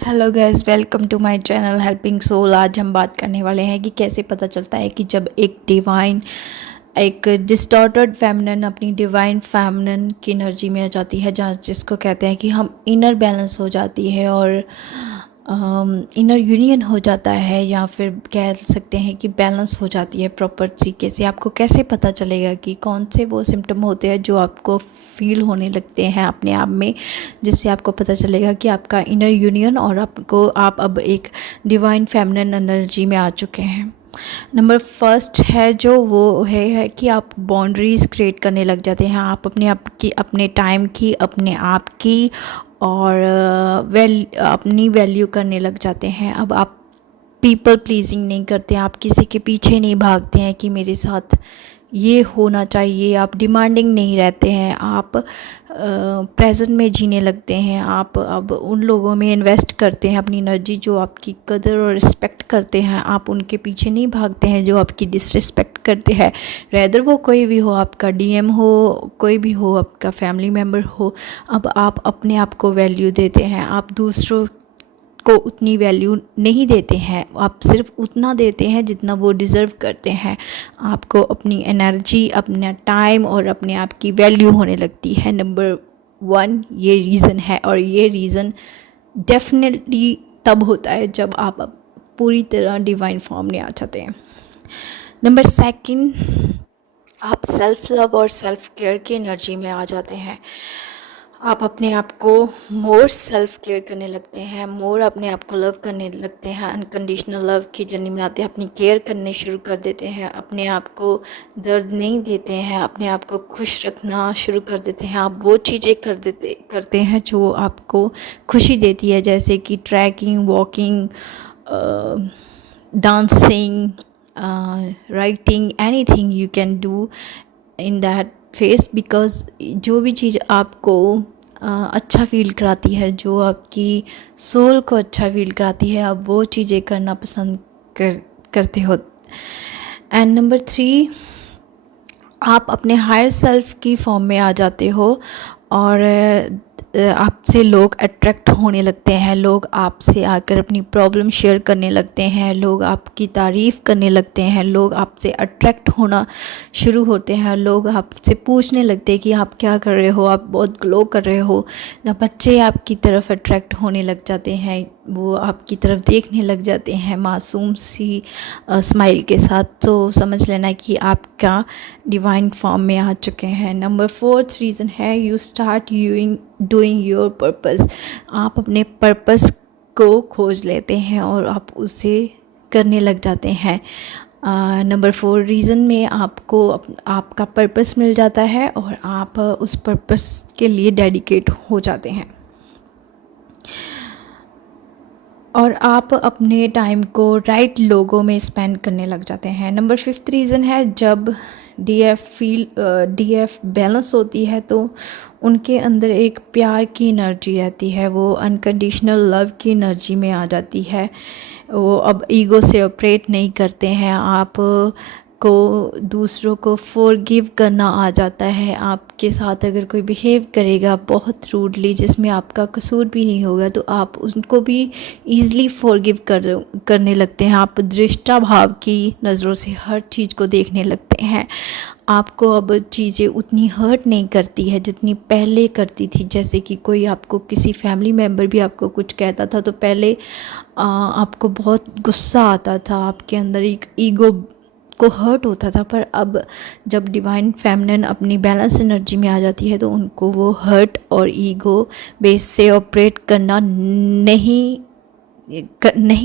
Hello guys, welcome to my channel helping soul. आज हम बात करने वाले हैं कि कैसे पता चलता है कि जब एक डिस्टॉर्टेड फेमिनिन अपनी डिवाइन फेमिनिन की एनर्जी में आ जाती है, जहाँ जिसको कहते हैं कि हम इनर बैलेंस हो जाती है और इनर यूनियन हो जाता है, या फिर कह सकते हैं कि बैलेंस हो जाती है प्रॉपर तरीके से। आपको कैसे पता चलेगा कि कौन से वो सिम्टम होते हैं जो आपको फील होने लगते हैं अपने आप में, जिससे आपको पता चलेगा कि आपका इनर यूनियन और आप अब एक डिवाइन फेमिनिन एनर्जी में आ चुके हैं। नंबर फर्स्ट है जो वो है कि आप बाउंड्रीज़ क्रिएट करने लग जाते हैं। आप अपने आप की, अपने टाइम की, अपने आप की और अपनी वैल्यू करने लग जाते हैं। अब आप पीपल प्लीजिंग नहीं करते, आप किसी के पीछे नहीं भागते हैं कि मेरे साथ ये होना चाहिए। आप डिमांडिंग नहीं रहते हैं, आप प्रेजेंट में जीने लगते हैं। आप अब उन लोगों में इन्वेस्ट करते हैं अपनी एनर्जी जो आपकी कदर और रिस्पेक्ट करते हैं। आप उनके पीछे नहीं भागते हैं जो आपकी डिसरिस्पेक्ट करते हैं। रेदर वो कोई भी हो, आपका डीएम हो, कोई भी हो, आपका फैमिली मेम्बर हो। अब आप अपने आप को वैल्यू देते हैं। आप दूसरों को उतनी वैल्यू नहीं देते हैं, आप सिर्फ उतना देते हैं जितना वो डिज़र्व करते हैं। आपको अपनी एनर्जी, अपना टाइम और अपने आप की वैल्यू होने लगती है। नंबर 1 ये रीज़न है, और ये रीज़न डेफिनेटली तब होता है जब आप पूरी तरह डिवाइन फॉर्म में आ जाते हैं। नंबर 2, आप सेल्फ लव और सेल्फ केयर की एनर्जी में आ जाते हैं। आप अपने आप को मोर सेल्फ केयर करने लगते हैं, मोर अपने आप को लव करने लगते हैं, अनकंडीशनल लव की जर्नी में आते हैं, अपनी केयर करने शुरू कर देते हैं, अपने आप को दर्द नहीं देते हैं, अपने आप को खुश रखना शुरू कर देते हैं। आप वो चीज़ें करते हैं जो आपको खुशी देती है, जैसे कि trekking, walking, dancing, writing, anything you can do in that phase, because जो भी चीज़ आपको अच्छा फील कराती है, जो आपकी सोल को अच्छा फील कराती है, आप वो चीज़ें करना पसंद करते हो। एंड नंबर 3, आप अपने हायर सेल्फ की फॉर्म में आ जाते हो और आपसे लोग अट्रैक्ट होने लगते हैं। लोग आपसे आकर अपनी प्रॉब्लम शेयर करने लगते हैं, लोग आपकी तारीफ़ करने लगते हैं, लोग आपसे अट्रैक्ट होना शुरू होते हैं। लोग आपसे पूछने लगते हैं कि आप क्या कर रहे हो, आप बहुत ग्लो कर रहे हो। जब बच्चे आपकी तरफ अट्रैक्ट होने लग जाते हैं, वो आपकी तरफ देखने लग जाते हैं मासूम सी स्माइल के साथ, तो समझ लेना कि आपका डिवाइन फॉर्म में आ चुके हैं। नंबर 4 रीज़न है you start doing your purpose. आप अपने पर्पस को खोज लेते हैं और आप उसे करने लग जाते हैं। नंबर 4 रीज़न में आपको आपका पर्पस मिल जाता है और आप उस पर्पस के लिए डेडिकेट हो जाते हैं और आप अपने टाइम को राइट लोगों में स्पेंड करने लग जाते हैं। नंबर 5 रीज़न है जब डीएफ बैलेंस होती है तो उनके अंदर एक प्यार की एनर्जी रहती है, वो अनकंडीशनल लव की एनर्जी में आ जाती है। वो अब ईगो से ऑपरेट नहीं करते हैं, आप को दूसरों को फॉरगिव करना आ जाता है। आपके साथ अगर कोई बिहेव करेगा बहुत रूडली, जिसमें आपका कसूर भी नहीं होगा, तो आप उनको भी ईज़िली फॉरगिव करने लगते हैं। आप दृष्टा भाव की नज़रों से हर चीज़ को देखने लगते हैं। आपको अब चीज़ें उतनी हर्ट नहीं करती है जितनी पहले करती थी। जैसे कि कोई आपको, किसी फैमिली मेम्बर भी आपको कुछ कहता था तो पहले आपको बहुत गुस्सा आता था, आपके अंदर एक ईगो को हर्ट होता था। पर अब जब डिवाइन फेमिनिन अपनी बैलेंस एनर्जी में आ जाती है तो उनको वो हर्ट और ईगो बेस से ऑपरेट करना नहीं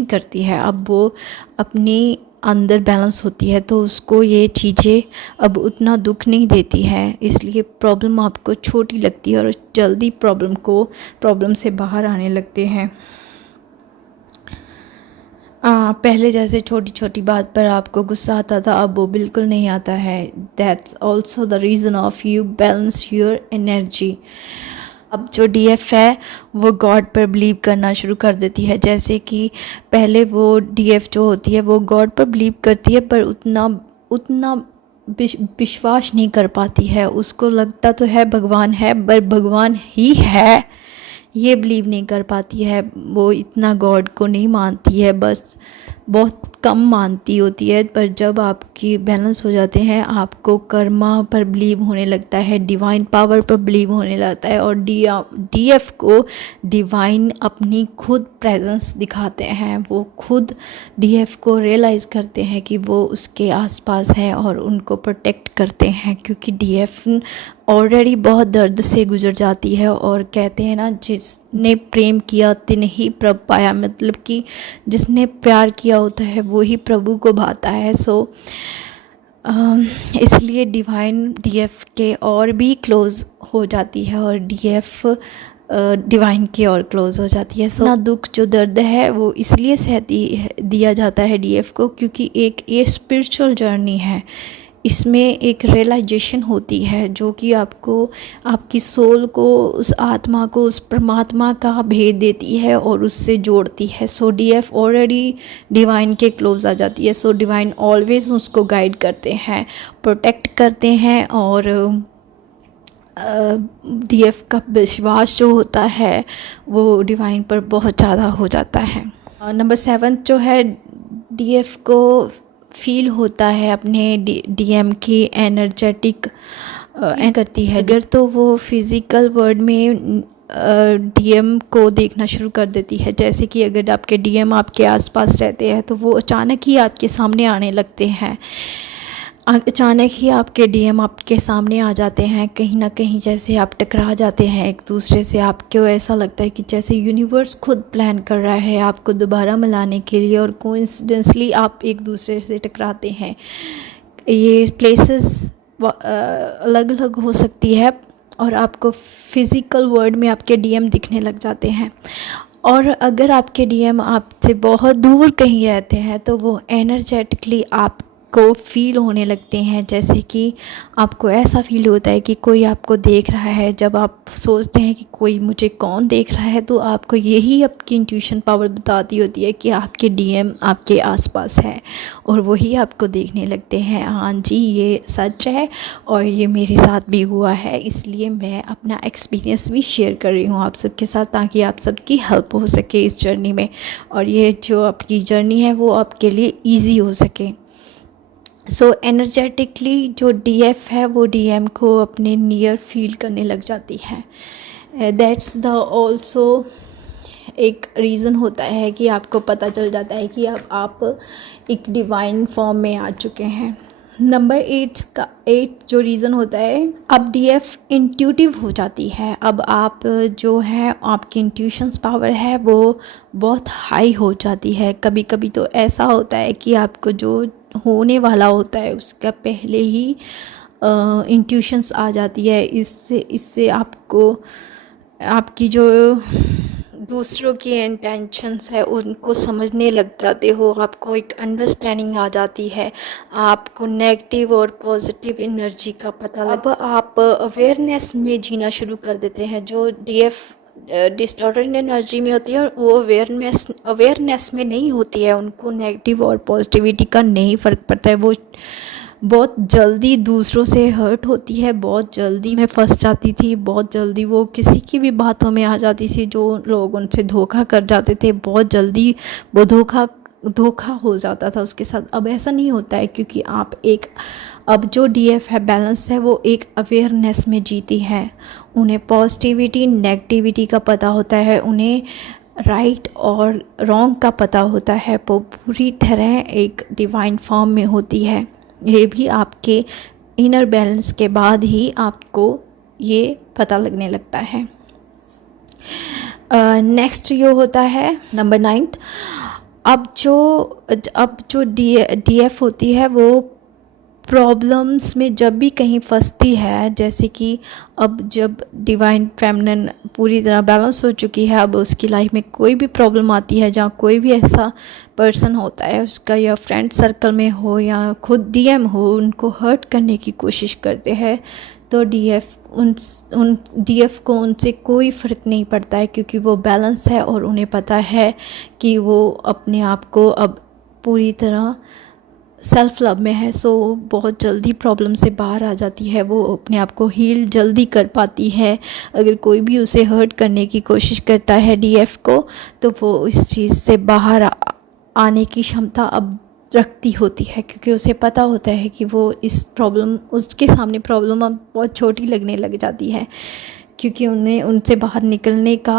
करती है। अब वो अपनी अंदर बैलेंस होती है तो उसको ये चीज़ें अब उतना दुख नहीं देती है, इसलिए प्रॉब्लम आपको छोटी लगती है और जल्दी प्रॉब्लम से बाहर आने लगते हैं। पहले जैसे छोटी छोटी बात पर आपको गुस्सा आता था, अब वो बिल्कुल नहीं आता है। That's also the reason of you balance your energy. अब जो डीएफ है वो गॉड पर बिलीव करना शुरू कर देती है। जैसे कि पहले वो डीएफ जो होती है वो गॉड पर बिलीव करती है, पर उतना विश्वास नहीं कर पाती है। उसको लगता तो है भगवान है, पर भगवान ही है ये बिलीव नहीं कर पाती है, वो इतना गॉड को नहीं मानती है, बस बहुत कम मानती होती है। पर जब आपकी बैलेंस हो जाते हैं, आपको कर्मा पर बिलीव होने लगता है, डिवाइन पावर पर बिलीव होने लगता है, और डीएफ को डिवाइन अपनी खुद प्रेजेंस दिखाते हैं। वो खुद डीएफ को रियलाइज़ करते हैं कि वो उसके आसपास है और उनको प्रोटेक्ट करते हैं, क्योंकि डीएफ ऑलरेडी बहुत दर्द से गुजर जाती है। और कहते हैं ना, जिसने प्रेम किया तिने ही प्रभु पाया, मतलब कि जिसने प्यार किया होता है वो ही प्रभु को भाता है। सो इसलिए डिवाइन डीएफ के और भी क्लोज़ हो जाती है, और डीएफ डिवाइन की और क्लोज़ हो जाती है। सो ना दुख जो दर्द है वो इसलिए दिया जाता है डीएफ को, क्योंकि ये स्पिरिचुअल जर्नी है। इसमें एक रियलाइजेशन होती है जो कि आपको, आपकी सोल को, उस आत्मा को, उस परमात्मा का भेद देती है और उससे जोड़ती है। सो डीएफ ऑलरेडी डिवाइन के क्लोज आ जाती है। सो डिवाइन ऑलवेज उसको गाइड करते हैं, प्रोटेक्ट करते हैं, और डीएफ का विश्वास जो होता है वो डिवाइन पर बहुत ज़्यादा हो जाता है। नंबर 7 जो है, डीएफ को फील होता है अपने डीएम की एनर्जेटिक करती है। अगर तो वो फिज़िकल वर्ल्ड में डीएम को देखना शुरू कर देती है, जैसे कि अगर आपके डीएम आपके आसपास रहते हैं तो वो अचानक ही आपके सामने आने लगते हैं। अचानक ही आपके डीएम आपके सामने आ जाते हैं, कहीं ना कहीं जैसे आप टकरा जाते हैं एक दूसरे से। आपको ऐसा लगता है कि जैसे यूनिवर्स खुद प्लान कर रहा है आपको दोबारा मिलाने के लिए, और कोइंसिडेंटली आप एक दूसरे से टकराते हैं। ये प्लेसेस अलग अलग हो सकती है, और आपको फिज़िकल वर्ल्ड में आपके डीएम दिखने लग जाते हैं। और अगर आपके डीएम आपसे बहुत दूर कहीं रहते हैं तो वो एनर्जेटिकली आपको फील होने लगते हैं, जैसे कि आपको ऐसा फील होता है कि कोई आपको देख रहा है। जब आप सोचते हैं कि कोई मुझे कौन देख रहा है, तो आपको यही आपकी इंट्यूशन पावर बताती होती है कि आपके डीएम आपके आसपास है, और वही आपको देखने लगते हैं। हाँ जी, ये सच है और ये मेरे साथ भी हुआ है, इसलिए मैं अपना एक्सपीरियंस भी शेयर कर रही हूँ आप सबके साथ, ताकि आप सबकी हेल्प हो सके इस जर्नी में, और ये जो आपकी जर्नी है वो आपके लिए ईजी हो सके। सो एनर्जेटिकली जो डीएफ है वो डीएम को अपने नियर फील करने लग जाती है। दैट्स द ऑल्सो एक रीज़न होता है कि आपको पता चल जाता है कि अब आप एक डिवाइन फॉर्म में आ चुके हैं। नंबर 8 जो रीज़न होता है, अब डीएफ इंट्यूटिव हो जाती है। अब आप जो है, आपकी इंट्यूशंस पावर है वो बहुत हाई हो जाती है। कभी कभी तो ऐसा होता है कि आपको जो होने वाला होता है उसका पहले ही इंट्यूशंस आ जाती है। इससे आपको, आपकी जो दूसरों की इंटेंशंस है उनको समझने लग जाते हो, आपको एक अंडरस्टैंडिंग आ जाती है, आपको नेगेटिव और पॉजिटिव एनर्जी का पता अब आप अवेयरनेस में जीना शुरू कर देते हैं। जो डीएफ डिस्टॉर्टेड एनर्जी में होती है वो अवेयरनेस में नहीं होती है, उनको नेगेटिव और पॉजिटिविटी का नहीं फ़र्क पड़ता है। वो बहुत जल्दी दूसरों से हर्ट होती है, बहुत जल्दी मैं फंस जाती थी, बहुत जल्दी वो किसी की भी बातों में आ जाती थी। जो लोग उनसे धोखा कर जाते थे, बहुत जल्दी वो धोखा हो जाता था उसके साथ। अब ऐसा नहीं होता है, क्योंकि आप एक, अब जो डीएफ है बैलेंस है वो एक अवेयरनेस में जीती है। उन्हें पॉजिटिविटी नेगेटिविटी का पता होता है, उन्हें राइट और रॉन्ग का पता होता है। वो पूरी तरह एक डिवाइन फॉर्म में होती है। ये भी आपके इनर बैलेंस के बाद ही आपको ये पता लगने लगता है। नेक्स्ट ये होता है नंबर 9। अब जो डीएफ होती है वो प्रॉब्लम्स में जब भी कहीं फंसती है, जैसे कि अब जब डिवाइन फेमिनिन पूरी तरह बैलेंस हो चुकी है, अब उसकी लाइफ में कोई भी प्रॉब्लम आती है, जहाँ कोई भी ऐसा पर्सन होता है उसका, या फ्रेंड सर्कल में हो या खुद डीएम हो, उनको हर्ट करने की कोशिश करते हैं, तो डीएफ उन डीएफ को उनसे कोई फ़र्क नहीं पड़ता है, क्योंकि वो बैलेंस है और उन्हें पता है कि वो अपने आप को अब पूरी तरह सेल्फ़ लव में है, सो बहुत जल्दी प्रॉब्लम से बाहर आ जाती है, वो अपने आप को हील जल्दी कर पाती है। अगर कोई भी उसे हर्ट करने की कोशिश करता है डीएफ को, तो वो इस चीज़ से बाहर आने की क्षमता अब रखती होती है, क्योंकि उसे पता होता है कि वो इस प्रॉब्लम उसके सामने प्रॉब्लम अब बहुत छोटी लगने लग जाती है, क्योंकि उन्हें उनसे बाहर निकलने का